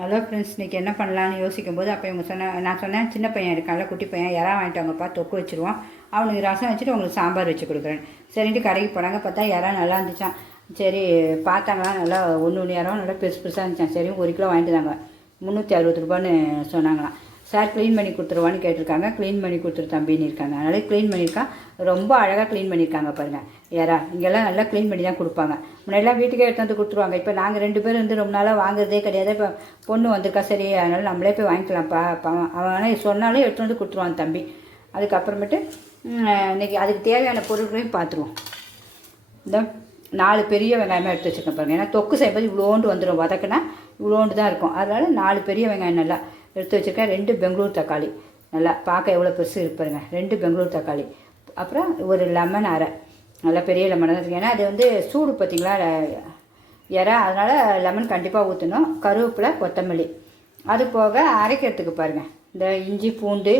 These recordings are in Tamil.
ஹலோ ஃப்ரெண்ட்ஸ், இன்றைக்கி என்ன பண்ணலான்னு யோசிக்கும் போது அப்போ இவங்க நான் சொன்னேன் சின்ன பையன் இருக்கான்ல, குட்டி பையன் யாராவது வாங்கிட்டு வாங்கப்பா, தொக்கு வச்சுருவான், அவனுக்கு ரசம் வச்சுட்டு உங்களுக்கு சாம்பார் வச்சு கொடுக்குறேன். சரின்ட்டு கடைக்கு போனாங்க. பார்த்தா யாராவது நல்லா இருந்துச்சான். சரி பார்த்தாங்களா, நல்லா ஒன்று யாரும் நல்லா பெருசு பெருசாக இருந்துச்சான். சரி 1 கிலோ வாங்கிட்டு தாங்க, 360 ரூபான்னு சொன்னாங்களாம். சார் க்ளீன் பண்ணி கொடுத்துருவான்னு கேட்டிருக்காங்க. க்ளீன் பண்ணி கொடுத்துரு தம்பின்னு இருக்காங்க. அதனால் க்ளீன் பண்ணியிருக்கான். ரொம்ப அழகாக க்ளீன் பண்ணியிருக்காங்க பாருங்கள். யாரா இங்கெல்லாம் நல்லா க்ளீன் பண்ணி தான் கொடுப்பாங்க. முன்னாடிலாம் வீட்டுக்கே எடுத்து வந்து கொடுத்துருவாங்க. இப்போ நாங்கள் 2 பேர் வந்து ரொம்ப நாளாக வாங்குறதே கிடையாது. இப்போ பொண்ணு வந்திருக்கா, சரி அதனால் நம்மளே போய் வாங்கிக்கலாம்ப்பா. அவனே சொன்னாலும் எடுத்து வந்து கொடுத்துருவான் தம்பி. அதுக்கப்புறமேட்டு இன்றைக்கி அதுக்கு தேவையான பொருட்களையும் பார்த்துருவோம். இந்த 4 பெரிய வெங்காயமாக எடுத்து வச்சுருக்கேன் பாருங்கள். ஏன்னா தொக்கு செய்யும்போது இவ்வளோண்டு வந்துடும், வதக்குனா இவ்வளோண்டு தான் இருக்கும். அதனால் 4 பெரிய வெங்காயம் நல்லா எடுத்து வச்சுருக்கேன். 2 பெங்களூர் தக்காளி, நல்லா பார்க்க எவ்வளோ பெருசு இருப்பாருங்க. 2 பெங்களூர் தக்காளி, அப்புறம் ஒரு லெமன் அரை, நல்லா பெரிய லெமனாக தான் இருக்குது. ஏன்னா அது வந்து சூடு பார்த்திங்களா இறா, அதனால் லெமன் கண்டிப்பாக ஊற்றணும். கருவேப்பிலை, கொத்தமல்லி, அது போக அரைக்கிறதுக்கு பாருங்கள் இந்த இஞ்சி பூண்டு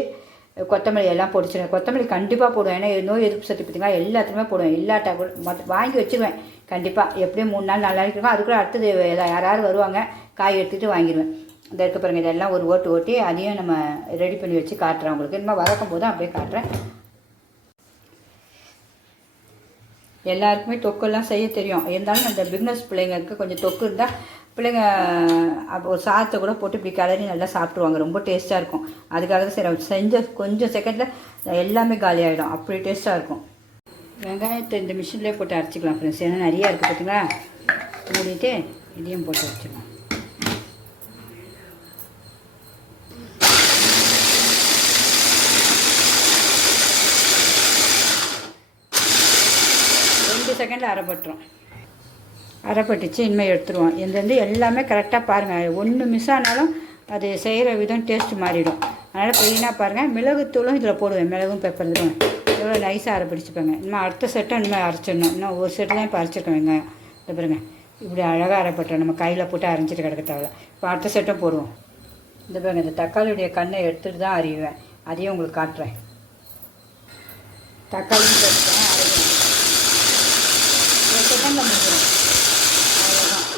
கொத்தமல்லி எல்லாம் பொடிச்சிடுவேன். கொத்தமல்லி கண்டிப்பாக போடுவேன். ஏன்னா நோய் எதிர்ப்பு சக்தி பார்த்திங்களா எல்லாத்துக்குமே போடுவேன். இல்லாட்டா கூட வாங்கி வச்சுருவேன் கண்டிப்பாக. எப்படியும் 3 நாள் 4 நாளைக்கு இருக்கும். அதுக்குள்ளே அடுத்தது யாராவது வருவாங்க, காய் எடுத்துகிட்டு வாங்கிடுவேன். இந்த இருக்க பாருங்கள், இதெல்லாம் ஒரு ஓட்டி அதையும் நம்ம ரெடி பண்ணி வச்சு காட்டுறேன் உங்களுக்கு. இனிமேல் வதக்கும் போது அப்படியே காட்டுறேன். எல்லாருக்குமே தொக்கெல்லாம் செய்ய தெரியும். இருந்தாலும் அந்த பிக்னஸ் பிள்ளைங்களுக்கு கொஞ்சம் தொக்கு இருந்தால் பிள்ளைங்க ஒரு சாதத்தை கூட போட்டு இப்படி கிளறி நல்லா சாப்பிட்ருவாங்க. ரொம்ப டேஸ்ட்டாக இருக்கும். அதுக்காக தான் சரி செஞ்ச கொஞ்சம் செகண்டில் எல்லாமே காலி ஆகிடும். அப்படி டேஸ்ட்டாக இருக்கும். வெங்காயத்தை இந்த மிஷின்லேயே போட்டு அரைச்சிக்கலாம் ஃப்ரெண்ட்ஸ். ஏன்னா நிறையா இருக்குது பார்த்தீங்களா. மூடிட்டு இதையும் போட்டு வச்சுக்கலாம். செகண்டில் அரைப்பட்டுச்சு. இனிமேல் எடுத்துருவோம். இது எல்லாமே கரெக்டாக பாருங்கள். ஒன்று மிஸ் ஆனாலும் அது செய்கிற விதம் டேஸ்ட்டு மாறிடும். அதனால் க்ளீனாக பாருங்கள். மிளகுத்தூளும் இதில் போடுவேன். மிளகும் பெப்பர் இதுவும் எவ்வளோ நைஸாக அரைப்பிடிச்சிப்பேங்க. இன்னும் அடுத்த செட்டும் இனிமேல் அரைச்சிடணும். இன்னும் ஒரு செட்டு தான் இப்போ அரைச்சிருக்கேன் வெங்காயம். இதை பாருங்கள், இப்படி அழகாக அரைப்பட்டோம். நம்ம கையில் போட்டு அரைஞ்சிட்டு கிடக்க தேவை. இப்போ அடுத்த செட்டும் போடுவோம். இந்த பாருங்கள், இந்த தக்காளியுடைய கண்ணை எடுத்துகிட்டு தான் அறிவேன். அதையும் உங்களுக்கு காட்டுறேன். தக்காளியும் போட்டுட்டேன், அரைவேன். அவ்வளோதான்,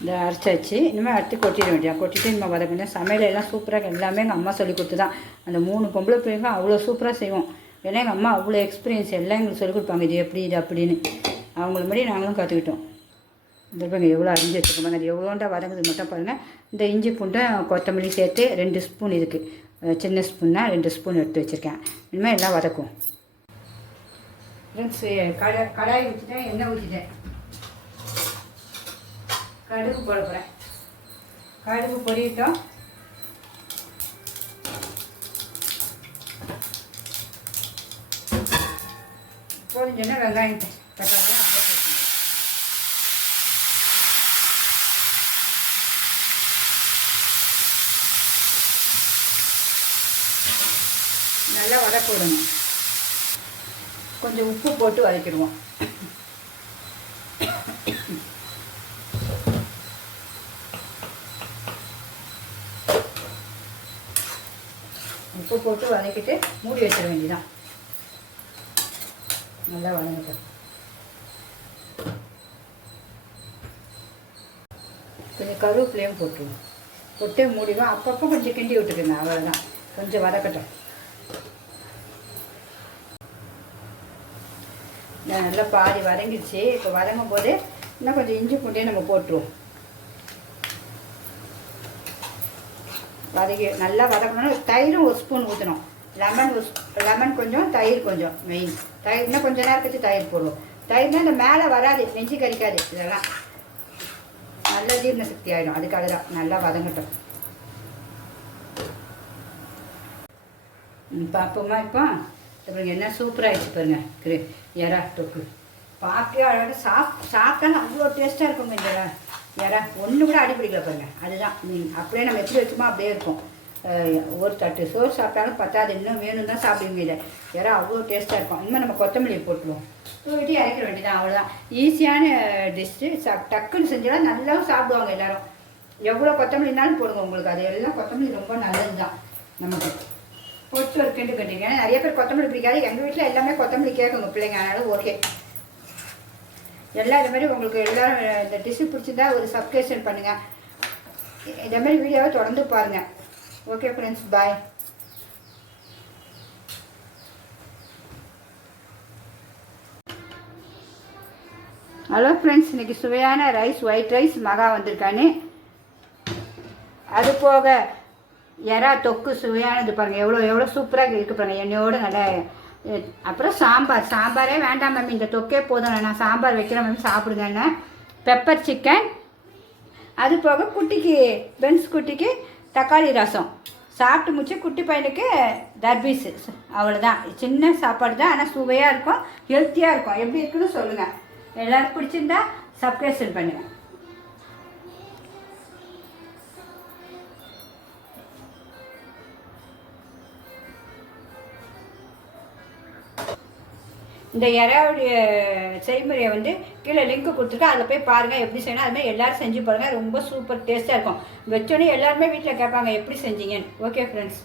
இந்த அரைச்சாச்சு. இனிமேல் அடுத்து கொட்டிட வேண்டியதான். கொட்டிட்டு இனிமேல் வதக்கினா சமையலெல்லாம் சூப்பராக எல்லாமே எங்கள் அம்மா சொல்லி கொடுத்து தான். அந்த 3 பொம்பளை பிள்ளைங்க அவ்வளோ சூப்பராக செய்வோம். ஏன்னா எங்கள் அம்மா அவ்வளோ எக்ஸ்பீரியன்ஸ், எல்லாம் எங்களுக்கு சொல்லிக் கொடுப்பாங்க. இது எப்படி இது அப்படின்னு அவங்கள மாதிரி நாங்களும் கற்றுக்கிட்டோம். இந்த பாருங்க எவ்வளோ அரிஞ்சு வச்சுக்கோங்க. அது எவ்வளோண்டா வதங்குது மட்டும் பாருங்கள். இந்த இஞ்சி பூண்டை கொத்தமல்லி சேர்த்து 2 ஸ்பூன் இருக்குது. சின்ன ஸ்பூன்னா 2 ஸ்பூன் எடுத்து வச்சுருக்கேன். இனிமேல் எல்லாம் வதக்கும். ஃப்ரெண்ட்ஸ், கடாய் ஊற்றிட்டேன், எண்ணெய் ஊற்றிட்டேன். கடுகு போட போகிறேன். கடுகு பொரியட்டும். பொரிஞ்சோன்னா வெங்காயம் தக்காளி நல்லா வதக்க விடணும். கொஞ்சம் உப்பு போட்டு வதக்கிடுவோம். உப்பு போட்டு வதக்கிட்டு மூடி வச்சிட வேண்டியதான். நல்லா வதங்கிட்டோம். கொஞ்சம் கருவேப்பிலையும் போட்டுருவோம். போட்டு மூடிவோம். அப்பப்போ கொஞ்சம் கிண்டி விட்டுக்குங்க. அவ்வளோதான், கொஞ்சம் வதக்கட்டும். நல்லா பாதி வதங்கிடுச்சு. இப்போ வதங்கும் போது இன்னும் கொஞ்சம் இஞ்சி பூண்டையும் நம்ம போட்டுருவோம். வதக்கி நல்லா வதக்கணும். தயிரும் 1 ஸ்பூன் ஊற்றணும். லெமன் கொஞ்சம், தயிர் கொஞ்சம். மெயின் தயிர் இன்னும் கொஞ்சம் நேரம் கழிச்சு தயிர் போடுவோம். தயிர்னா இந்த மேலே வராது, நெஞ்சு கறிக்காது. இதெல்லாம் நல்ல ஜீரண சக்தி ஆகிடும். அதுக்காக தான் நல்லா வதங்கட்டும். பார்ப்போமா? இப்போ அப்புறம் என்ன சூப்பராகிடுச்சு பாருங்க. எறா தொக்கு பார்க்கவே அழகாக சாப்பிட்டாலும் அவ்வளோ டேஸ்ட்டாக இருக்குங்க. இந்த எறா ஒன்று கூட அடிப்பிடிக்கல பாருங்கள். அதுதான் அப்படியே நம்ம எப்படி வச்சுமோ அப்படியே இருக்கும். ஒரு தட்டு சோறு சாப்பிட்டாலும் பத்தாது, இன்னும் வேணும் தான் சாப்பிடுவீங்க. இதை எறா அவ்வளோ டேஸ்ட்டாக இருக்கும். இன்னும் நம்ம கொத்தமல்லியை போட்டுருவோம். போயிட்டு இறக்கிற வேண்டியதான். அவ்வளோதான், ஈஸியான டிஷ்ஷு. டக்குன்னு செஞ்சாலும் நல்லாவும் சாப்பிடுவாங்க எல்லோரும். எவ்வளோ கொத்தமல்லினாலும் போடுங்க உங்களுக்கு. அது எல்லாம் கொத்தமல்லி ரொம்ப நல்லது தான் நமக்கு. போட்டு ஒரு கிண்டு கட்டிங்க. ஏன்னா நிறைய பேர் கொத்தமல்லி பிடிக்காது. எங்கள் வீட்டில் எல்லாமே கொத்தமல்லி கேட்குங்க பிள்ளைங்க. அதனால ஓகே. எல்லாம் இது மாதிரி உங்களுக்கு எல்லோரும் இந்த டிஷ்ஷு பிடிச்சிருந்தா ஒரு சப்ஸ்கிரிப்ஷன் பண்ணுங்கள். இதே மாதிரி வீடியோவை தொடர்ந்து பாருங்கள். ஓகே ஃப்ரெண்ட்ஸ், பாய். ஹலோ ஃப்ரெண்ட்ஸ், இன்றைக்கி சுவையான ரைஸ், ஒயிட் ரைஸ் மகா வந்திருக்கான்னு. அது போக எறா தொக்கு சுவையானது பாருங்கள், எவ்வளோ சூப்பராக இருக்குது பாருங்கள், எண்ணெயோடு நல்லா. அப்புறம் சாம்பாரே வேண்டாம் மேம், இந்த தொக்கே போதும், நான் சாம்பார் வைக்கிறேன் மேம், சாப்பிடுங்கன்னு. பெப்பர் சிக்கன், அது போக குட்டிக்கு பென்ஸ் குட்டிக்கு தக்காளி ரசம் சாப்பிட்டு முடிச்சு, குட்டி பையனுக்கு தர்பீஸு. அவ்வளோதான், சின்ன சாப்பாடு தான், ஆனால் சுவையாக இருக்கும், ஹெல்த்தியாக இருக்கும். எப்படி இருக்குன்னு சொல்லுங்கள். எல்லோரும் பிடிச்சிருந்தா சப்ஸ்கிரைப் பண்ணுங்கள். இந்த இறாவுடைய செய்முறையை வந்து கீழே லிங்க் கொடுத்துருக்கேன், அதில் போய் பாருங்கள் எப்படி செய்யணும். அதுமாதிரி எல்லோரும் செஞ்சு பாருங்கள், ரொம்ப சூப்பர் டேஸ்ட்டாக இருக்கும். வச்சோடனே எல்லாருமே வீட்டில் கேட்பாங்க எப்படி செஞ்சீங்கன்னு. Okay friends.